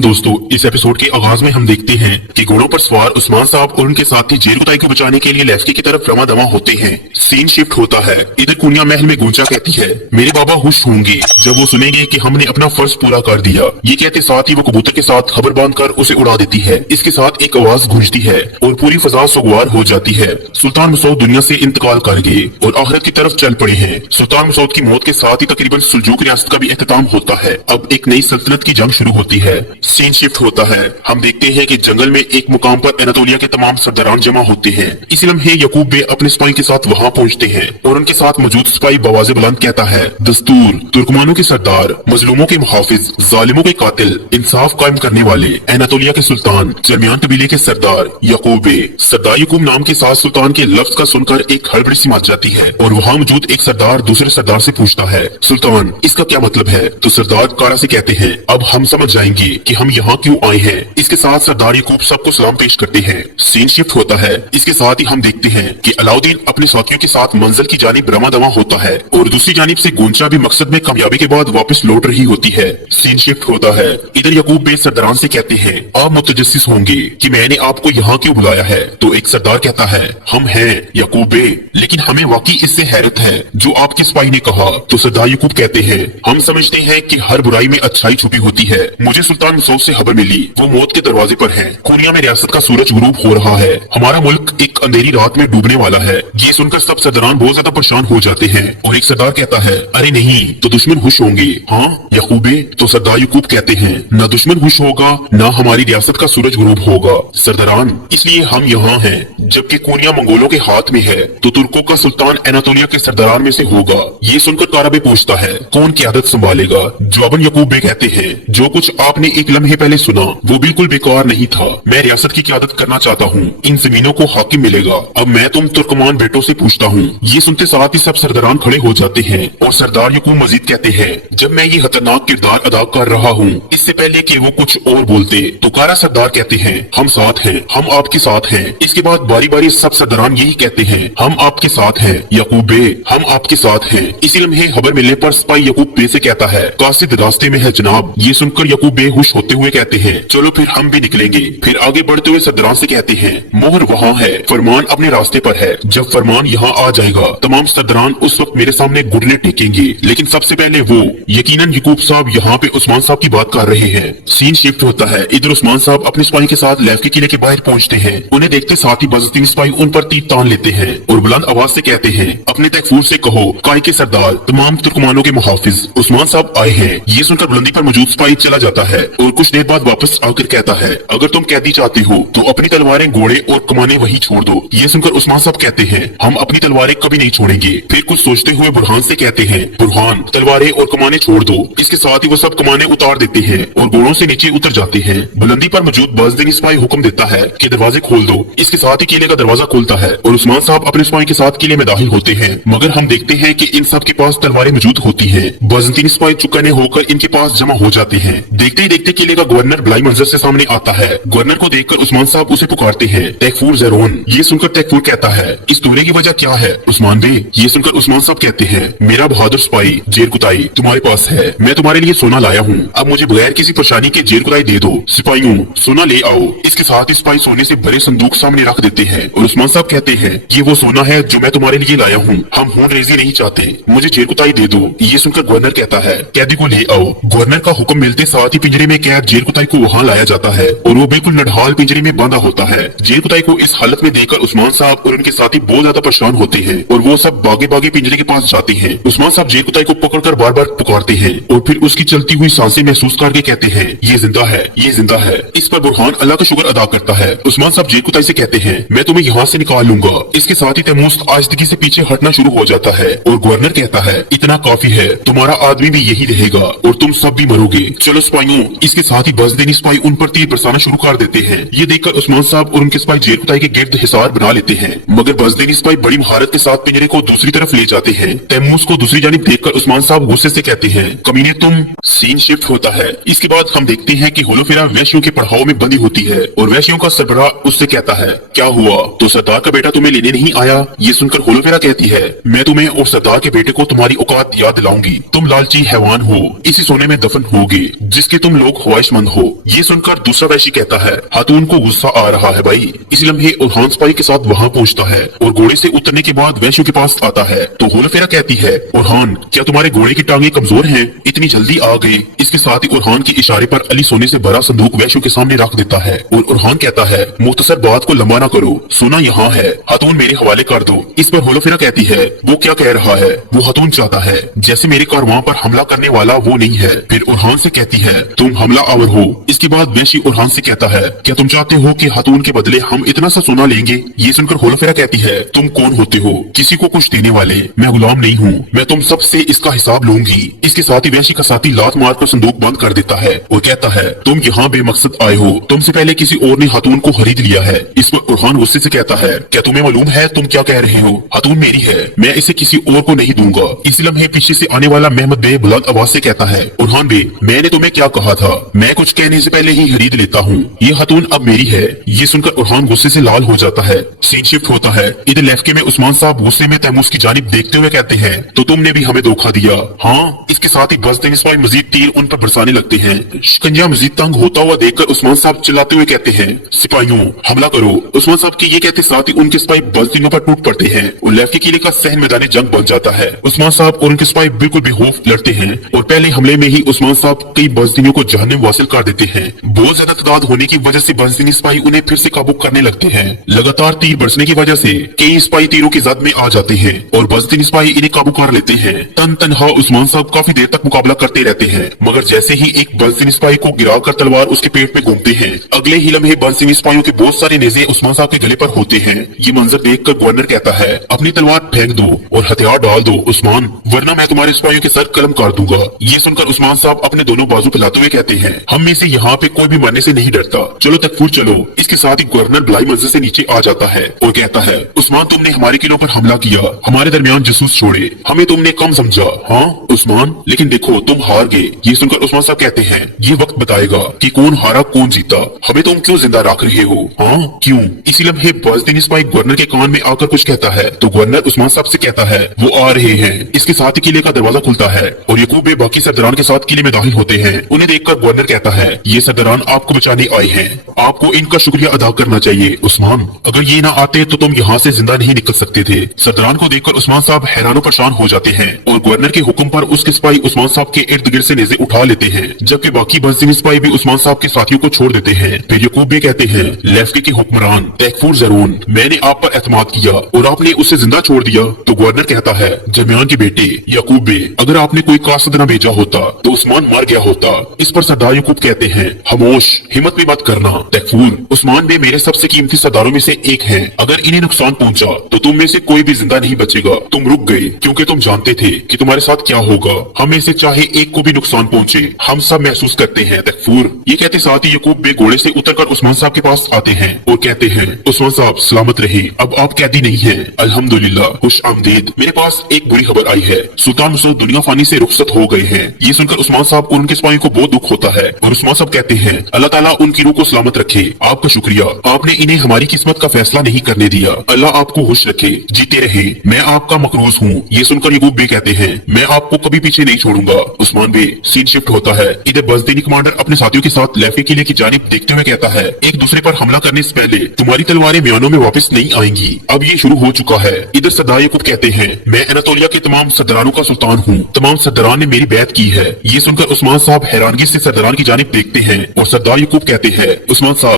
Welcome दोस्तों, इस episode के आगाज में हम देखते हैं कि घोड़ों पर सवार उस्मान साहब और उनके साथी जेरकुताई को बचाने के लिए लेफ्टी की तरफ रवा दवा होते हैं। सीन शिफ्ट होता है। इधर कुनिया महल में गुंचा कहती है, मेरे बाबा खुश होंगे जब वो सुनेंगे कि हमने अपना फर्ज पूरा कर दिया। ये कहते साथ ही वो कबूतर के साथ खबर बांधकर उसे उड़ा देती है। इसके साथ एक आवाज गूंजती है और पूरी फजा सुगवार हो जाती है। सुल्तान मसूद दुनिया से इंतकाल कर गए और आखिरत की तरफ चल पड़े हैं। सुल्तान मसूद की मौत के साथ ही तकरीबन सुल्जूक रियासत का भी इख्तिताम होता है। अब एक नई सल्तनत की जंग शुरू होती है। सीन शिफ्ट होता है। हम देखते हैं कि जंगल में एक मुकाम पर एनातोलिया के तमाम सरदारान जमा होते हैं। इसी लम्हे यकूब बे अपने सिपाही के साथ वहां पहुंचते हैं और उनके साथ मौजूद सिपाही बवाज़े बुलंद कहता है, दस्तूर, तुर्कमानों के सरदार, मजलूमों के मुहाफिज, जालिमों के कातिल, इंसाफ कायम करने वाले, एनातोलिया के सुल्तान, चरमियान कबीले के सरदार यकूब बे। सरदार यकूब नाम के साथ सुल्तान के लफ्ज का सुनकर एक हड़बड़ी सी मच जाती है और वहाँ मौजूद एक सरदार दूसरे सरदार से पूछता है, सुल्तान इसका क्या मतलब है? तो सरदार कारा से कहते हैं, अब हम समझ जाएंगे कि हम यहाँ क्यों आए हैं। इसके साथ सरदार यकूब सबको सलाम पेश करते हैं। सीन शिफ्ट होता है। इसके साथ ही हम देखते हैं कि अलाउद्दीन अपने साथियों के साथ मंजिल की जानिब रवा दवा होता है और दूसरी जानिब से गुंचा भी मकसद में कामयाबी के बाद वापस लौट रही होती है। सीन शिफ्ट होता है। इधर यकूब बे सरदारान से कहते हैं, आप मुतजस्सिस होंगे कि मैंने आपको यहाँ क्यों बुलाया है? तो एक सरदार कहता है, हम हैं यकूब बे, लेकिन हमें वाकई इससे हैरत है जो आपके सिपाही ने कहा। तो सरदार यकूब कहते हैं, हम समझते हैं कि हर बुराई में अच्छाई छुपी होती है। मुझे सुल्तान मसूद से खबर मिली, वो मौत के दरवाजे पर है। कोनिया में रियासत का सूरज गुरूब हो रहा है। हमारा मुल्क एक अंधेरी रात में डूबने वाला है। ये सुनकर सब सरदारान बहुत ज्यादा परेशान हो जाते हैं और एक सरदार कहता है, अरे नहीं, तो दुश्मन खुश होंगे। हाँ यकूबे? तो सरदार यकूब कहते हैं, न दुश्मन खुश होगा न हमारी रियासत का सूरज गुरूब होगा सरदारान, इसलिए हम यहाँ हैं। जबकि कोनिया मंगोलों के हाथ में है तो तुर्कों का सुल्तान एनातोलिया के सरदारान में से होगा। ये सुनकर काराबे पूछता है, कौन क़यादत संभालेगा? जवाबन यकूब बे कहते हैं, जो कुछ आपने एक लम्हे पहले सुना वो बिल्कुल बेकार नहीं था। मैं रियासत की क़यादत करना चाहता हूँ। इन जमीनों को हाकिम मिलेगा। अब मैं तुम तुर्कमान बेटों से पूछता हूँ। ये सुनते साथ ही सब सरदारान खड़े हो जाते हैं और सरदार यकूब मजीद कहते हैं, जब मैं ये खतरनाक किरदार अदा कर रहा हूँ, इससे पहले कि वो कुछ और बोलते तो कारा सरदार कहते हैं, हम साथ हैं, हम आपके साथ हैं। इसके बाद बारी बारी सब सरदारान यही कहते हैं, हम आपके साथ हैं यकूब बे, हम आपके साथ हैं। इसी लम्हे खबर मिलने पर सिपाही यकूब बे से कहता है, कासिद रास्ते में है जनाब। ये सुनकर यकूब बे खुश होते हुए कहते हैं, चलो फिर हम भी निकलेंगे। फिर आगे बढ़ते हुए सरदारान से कहते हैं, मोहर वहाँ है, फरमान अपने रास्ते पर है। जब फरमान यहाँ आ जाएगा तमाम सरदारान उस वक्त मेरे सामने घुटने टेकेंगे, लेकिन सबसे पहले वो यकीनन यकूब साहब यहाँ पे उस्मान साहब की बात कर रहे हैं। सीन शिफ्ट होता है। इधर उस्मान साहब अपने सिपाही के साथ लेफ्टी किले के बाहर पहुँचते हैं। उन्हें देखते साथ ही बजतीन सिपाही उन पर तीर तान लेते हैं और बुलंद आवाज से कहते हैं, अपने तकफूर से कहो, काय के सरदार, तमाम तुर्कमानों के मुहाफिज उस्मान साहब आए हैं। ये सुनकर बुलंदी पर मौजूद सिपाही चला जाता है और कुछ देर बाद वापस आकर कहता है, अगर तुम कैदी चाहते हो तो अपनी तलवारें, घोड़े और कमाने वही छोड़ दो। ये सुनकर उस्मान साहब कहते हैं, हम अपनी तलवारें कभी नहीं छोड़ेंगे। फिर कुछ सोचते हुए बुरहान से कहते हैं, बुरहान तलवारें और कमाने छोड़ दो। इसके साथ ही वो सब कमाने उतार देते हैं और घोड़ों से नीचे उतर जाते हैं। बुलंदी पर मौजूद बाज़दीनी सिपाही हुक्म देता है कि दरवाजे खोल दो। इसके साथ ही किले का दरवाजा खुलता है और उस्मान साहब अपने सिपाही के साथ किले में दाखिल होते हैं। मगर हम देखते हैं कि इन सब के पास तलवारें मौजूद होती हैं। बाज़दीनी सिपाही चुकने होकर इनके पास जमा हो जाते हैं। देखते ही देखते किले का गवर्नर बलाई मंजर से सामने आता है। गवर्नर को देखकर उस्मान साहब उसे पुकारते हैं, तैफूर ज़ैरोन। ये सुनकर तैफूर कहता है, इस दौरे की वजह क्या है उस्मान बे? ये सुनकर उस्मान साहब कहते हैं, मेरा बहादुर सिपाही जेरकुताई तुम्हारे पास है। मैं तुम्हारे लिए सोना लाया हूँ। अब मुझे बगैर किसी परेशानी के जेरकुताई दे दो। सिपाहियों सोना ले आओ। इसके साथ ही सिपाही सोने से भरे संदूक सामने रख देते हैं और उस्मान साहब कहते हैं, ये वो सोना है जो मैं तुम्हारे लिए लाया हूँ। हम खून रेजी नहीं चाहते, मुझे जेरकुताई दे दो। ये सुनकर गवर्नर कहता है, कैदी को ले आओ। गवर्नर का हुक्म मिलते साथ ही पिंजरे में कैद जेरकुताई को वहाँ लाया जाता है और वो बिल्कुल नढाल पिंजरे में बांधा होता है। जेरकुताई को इस हालत में देखकर उस्मान साहब और उनके साथी बहुत ज्यादा परेशान होते हैं और वो सब भागे भागे पिंजरे के पास जाते हैं। उस्मान साहब जेरकुताई को पकड़कर बार बार पुकारते हैं और फिर उसकी चलती हुई सांसें महसूस करके कहते हैं, ये जिंदा है, ये जिंदा है। इस पर बुरहान अल्लाह का शुक्र अदा करता है। उस्मान साहब जेरकुताई से कहते हैं, मैं तुम्हें यहाँ से निकाल लूंगा। इसके साथ ही तैमूस आजिदगी से पीछे हटना शुरू हो जाता है और गवर्नर कहता है, इतना काफी है, तुम्हारा आदमी भी यही रहेगा और तुम सब भी मरोगे। चलो सिपाहियों। इसके साथ ही बाज़दीनी सिपाही उन पर तीर बरसाना शुरू कर देते हैं। ये देखकर उस्मान साहब और उनके सिपाही जेरकुताई के गिर्द हिसार बना लेते हैं, मगर बाज़दीनी सिपाही बड़ी महारत के साथ पिंजरे को दूसरी तरफ ले जाते हैं। तैमूस को दूसरी जानिब देखकर उस्मान साहब गुस्से से कहते हैं, कमीने तुम। सीन शिफ्ट होता है। इसके बाद हम देखते हैं कि होलोफेरा वैश्यों के पड़ाव में बंदी होती है और वैश्यों का सरबराह उससे कहता है, क्या हुआ? तो सरदार का बेटा तुम्हें लेने नहीं आया? ये सुनकर होलोफेरा कहती है, मैं तुम्हें और सरदार के बेटे को तुम्हारी औकात याद दिलाऊंगी। तुम लालची हैवान हो, इसी सोने में दफन होगे जिसके तुम लोग ख्वाहिशमंद हो। ये सुनकर दूसरा वैशी कहता है, हातून को गुस्सा आ रहा है भाई। इसी लम्हे उरहान सिपाही के साथ वहाँ पहुँचता है और घोड़े से उतरने के बाद वैश्यों के पास आता है तो होलफेरा कहती है, उरहान क्या तुम्हारे घोड़े की टांगे कमजोर हैं? इतनी जल्दी आ गए। इसके साथ ही उरहान के इशारे पर अली सोने से भरा संदूक वैश्यों के सामने रख देता है और उरहान कहता है, मुख्तसर बात को लंबा ना करो, सोना यहाँ है, हातून मेरे हवाले कर दो। इस पर होलफेरा कहती है, वो क्या कह रहा है? वो हातून चाहता है जैसे मेरे कारवां पर हमला करने वाला वो नहीं है। फिर उरहान से कहती है, तुम हमला आवर हो। इसके बाद वैशी उरहान से कहता है, क्या तुम चाहते हो कि हातून के बदले हम इतना सा सोना लेंगे? ये सुनकर होलफेरा कहती है, तुम कौन होते हो किसी को कुछ देने वाले? मैं गुलाम नहीं हूँ, मैं तुम सबसे इसका हिसाब लूंगी। इसके साथ ही वैशी का साथी लात मारकर संदूक बंद कर देता है और कहता है, तुम यहाँ बेमकसद आए हो, तुमसे पहले किसी और ने हातून को खरीद लिया है। इस पर उरहान गुस्से से कहता है, क्या तुम्हें मालूम है तुम क्या कह रहे हो? हातून मेरी है, मैं इसे किसी और को नहीं दूंगा। इसी लम्हे पीछे से आने वाला मेहमद बे बुलंद आवाज से कहता है, उरहान बे मैंने तुम्हें क्या कहा था, मैं कुछ कहने से पहले ही खरीद लेता हूँ, ये हातून अब मेरी है। ये सुनकर उरहान गुस्से से लाल हो जाता है। सीन शिफ्ट होता है। इधर लेफ्के में उस्मान साहब गुस्से में तैमूर की जानिब देखते हुए कहते हैं, तो तुमने भी हमें धोखा दिया। हाँ, इसके साथ ही बजदीन सिपाही मजीद तीर उन पर बरसाने लगते हैं। शिकंजा मजीद तंग होता हुआ देखकर उस्मान साहब चिल्लाते हुए कहते हैं, सिपाहियों हमला करो। उस्मान साहब के ये कहते साथ ही उनके सिपाही बजदीनों पर टूट पड़ते हैं और लेफ्के किले का सहन मैदान जंग बन जाता है। उस्मान साहब और उनके सिपाही बिल्कुल बेखौफ लड़ते हैं और पहले हमले में ही उस्मान साहब कई बजदीनों को जहन्नम वासिल कर देते हैं। बहुत ज्यादा तादाद होने की वजह से बजदीनी सिपाही उन्हें फिर से काबू करने लगते हैं। लगातार तीर बरसने की वजह से कई सिपाही तीरों की जद में आ जाते हैं और बजदीनी सिपाही इन्हें काबू कर लेते हैं। तन तनहा उस्मान साहब काफी देर तक मुकाबला करते रहते हैं, मगर जैसे ही एक बजदीनी सिपाही को गिराकर तलवार उसके पेट में घूमते हैं, अगले ही लम्हे बजदीनी सिपाहियों के बहुत सारे नेज़े उस्मान साहब के गले पर होते हैं। ये मंजर देखकर गवर्नर कहता है, अपनी तलवार फेंक दो और हथियार डाल दो उस्मान, वरना मैं तुम्हारे सिपाहियों के सर कलम काट दूंगा। ये सुनकर उस्मान साहब अपने दोनों बाजू फैलाते हुए कहते हैं, हम में से यहाँ पे कोई भी मरने से नहीं डरता, चलो तकफूर चलो। इसके साथ ही गवर्नर बलाई मंजिल से नीचे आ जाता है और कहता है, उस्मान तुमने हमारे किलों पर हमला किया, हमारे दरमियान जासूस छोड़े, हमें तुमने कम समझा। हाँ उस्मान, लेकिन देखो तुम हार गए। ये सुनकर उस्मान साहब कहते हैं, ये वक्त बताएगा कि कौन हारा कौन जीता, हमें तुम क्यों जिंदा रख रहे हो? हाँ क्यों? इसी लम्हे बजदीनी सिपाही गवर्नर के कान में आकर कुछ कहता है तो गवर्नर उस्मान साहब से कहता है, वो आ रहे हैं। इसके साथ ही किले का दरवाजा खुलता है और यकूब बे बाकी सरदारान के साथ किले में दाखिल होते हैं। उन्हें देखकर गवर्नर कहता है, ये सरदारान आपको बचाने आए हैं, आपको इनका शुक्रिया अदा करना चाहिए। उस्मान, अगर ये ना आते तो तुम यहाँ से जिंदा नहीं निकल सकते थे। सरदारान को देखकर उस्मान साहब हैरानो परेशान हो जाते हैं और गवर्नर के हुक्म पर उसके सिपाही उस्मान साहब के इर्द गिर्द से नेज़े उठा लेते हैं, जबकि बाकी बजदीनी सिपाही भी उस्मान साहब के साथियों को छोड़ देते हैं। फिर यकूब बे कहते हैं, लेफ्के के हुक्मरान तैफूर ज़रून, मैंने आप पर एतमाद किया और आपने उसे जिंदा छोड़ दिया। तो गवर्नर कहता है, जरमियान के बेटे यकूब बे, अगर आपने कोई कासद न भेजा होता तो उस्मान मर गया होता। इस पर सरदार यकूब कहते हैं, खामोश, हिम्मत भी मत करना। तैफूर, उस्मान बे मेरे सबसे कीमती सरदारों में से एक हैं, अगर इन्हें नुकसान पहुंचा तो तुम में से कोई भी जिंदा नहीं बचेगा। तुम रुक गए क्योंकि तुम जानते थे कि तुम्हारे साथ क्या होगा। हमें से चाहे एक को भी नुकसान पहुंचे, हम सब महसूस करते हैं। तैफूर, ये कहते साथ ही यकूब बे घोड़े से उतरकर उस्मान साहब के पास आते हैं और कहते हैं, उस्मान साहब सलामत रहे, अब आप कैदी नहीं हैं। अल्हम्दुलिल्लाह, खुश आमदीद। मेरे पास एक बुरी खबर आई है, सुल्तान मसूद दुनिया फानी से रुखसत हो गए हैं। ये सुनकर उस्मान साहब और उनके सिपाहियों को बहुत दुख होता है और उस्मान साहब कहते हैं, अल्लाह ताला उनकी रूह को सलामत रखे, आपका शुक्रिया, आपने इन्हें हमारी किस्मत का फैसला नहीं करने दिया। अल्लाह आपको खुश रखे, जीते रहे, मैं आपका मकरूज हूँ। ये सुनकर यकूब बे कहते हैं, मैं आपको कभी पीछे नहीं छोड़ूंगा। उस्मान बे, सीन शिफ्ट होता है। इधर बजदीनी कमांडर अपने साथियों के साथ लेफ्के किले की जानिब देखते हुए कहता है, एक दूसरे पर हमला करने से पहले तुम्हारी तलवारें म्यानों में वापस नहीं आएंगी, अब ये शुरू हो चुका है। इधर सरदार यकूब कहते हैं, मैं अनातोलिया के तमाम सरदारों का सुल्तान हूँ, तमाम सरदारान ने मेरी बैत की है। ये सुनकर उस्मान साहब हैरानगी से सरदारान की जानिब देखते हैं और सरदार यकूब कहते हैं, उस्मान साहब